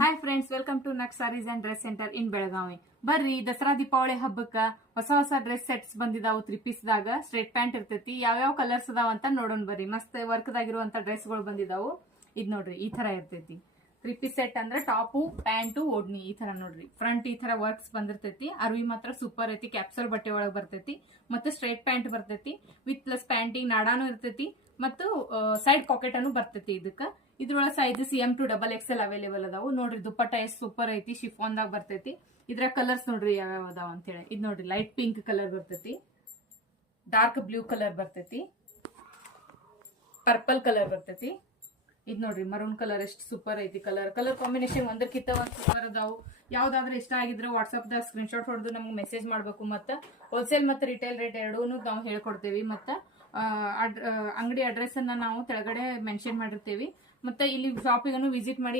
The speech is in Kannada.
ಹಾಯ್ ಫ್ರೆಂಡ್ಸ್, ವೆಲ್ಕಮ್ ಟು ನಕ್ sarees and dress centre in Belagavi. ಬರ್ರಿ, ದಸರಾ ದೀಪಾವಳಿ ಹಬ್ಬಕ್ಕ ಹೊಸ ಡ್ರೆಸ್ ಸೆಟ್ಸ್ ಬಂದಿದಾವು. 3 ಪೀಸ್ ದಾಗ ಸ್ಟ್ರೇಟ್ ಪ್ಯಾಂಟ್ ಇರ್ತೈತಿ. ಯಾವ ಕಲರ್ಸ್ ಅದಾವ ಅಂತ ನೋಡೋಣ ಬರ್ರಿ. ಮಸ್ತ್ ವರ್ಕ್ ದಾಗಿರುವಂತ ಡ್ರೆಸ್ ಗಳು ಬಂದಿದಾವು. ಇದ್ ನೋಡ್ರಿ, ಈ ತರ ಇರ್ತೈತಿ. 3 ಪೀಸ್ ಸೆಟ್ ಅಂದ್ರೆ ಟಾಪು, ಪ್ಯಾಂಟು, ಓಡ್ನಿ ಈ ತರ ನೋಡ್ರಿ. ಫ್ರಂಟ್ ಈ ತರ ವರ್ಕ್ಸ್ ಬಂದಿರ್ತೈತಿ. ಅರ್ವಿ ಮಾತ್ರ ಸೂಪರ್ ಐತಿ. ಕ್ಯಾಪ್ಸೂಲ್ ಬಟ್ಟೆ ಒಳಗ್ ಬರ್ತೈತಿ. ಮತ್ತೆ ಸ್ಟ್ರೇಟ್ ಪ್ಯಾಂಟ್ ಬರ್ತೈತಿ ವಿತ್ ಪ್ಲಸ್ ಪ್ಯಾಂಟಿಂಗ್ ನಾಡಾನು ಇರ್ತೈತಿ. ಮತ್ತು ಸೈಡ್ ಪಾಕೆಟ್ ಅನ್ನು ಬರ್ತೈತಿ. ಇದ್ರೊಳಗ sizes M to XXL available ಅದಾವು. ನೋಡ್ರಿ, ದುಪ್ಪಟ್ಟ ಎಷ್ಟು ಸೂಪರ್ ಐತಿ. ಶಿಫಾನ್ ದಾಗ ಬರ್ತೈತಿ. ಇದ್ರ ಕಲರ್ಸ್ ನೋಡ್ರಿ ಯಾವ್ಯಾವ ಅದಾವ ಅಂತ ಹೇಳಿ. ಇದ್ ನೋಡ್ರಿ, ಲೈಟ್ ಪಿಂಕ್ ಕಲರ್ ಬರ್ತೈತಿ, ಡಾರ್ಕ್ ಬ್ಲೂ ಕಲರ್ ಬರ್ತೈತಿ, ಪರ್ಪಲ್ ಕಲರ್ ಬರ್ತೈತಿ. ಇದ್ ನೋಡ್ರಿ, ಮರೂನ್ ಕಲರ್ ಎಷ್ಟು ಸೂಪರ್ ಐತಿ. ಕಲರ್ ಕಾಂಬಿನೇಷನ್ ಒಂದಕ್ಕಿಂತ ಒಂದ್ ಸೂಪರ್ ಅದಾವು. ಯಾವ್ದಾದ್ರೆ ಇಷ್ಟ ಆಗಿದ್ರೆ ವಾಟ್ಸ್ಆಪ್ ದಾಗ ಸ್ಕ್ರೀನ್ ಶಾಟ್ ಹೊಡೆದು ನಮ್ಗೆ ಮೆಸೇಜ್ ಮಾಡ್ಬೇಕು. ಮತ್ತೆ ಹೋಲ್ಸೇಲ್ ಮತ್ತೆ ರಿಟೇಲ್ ರೇಟ್ ಎರಡೂ ನಾವು ಹೇಳ್ಕೊಡ್ತೇವಿ. ಮತ್ತೆ ಅಂಗಡಿ ಅಡ್ರೆಸ್ ಅನ್ನ ನಾವು ಕೆಳಗಡೆ ಮೆನ್ಷನ್ ಮಾಡಿರ್ತೀವಿ. ಮತ್ತೆ ಇಲ್ಲಿ ಶಾಪಿಗನ್ನು ವಿಸಿಟ್ ಮಾಡಿ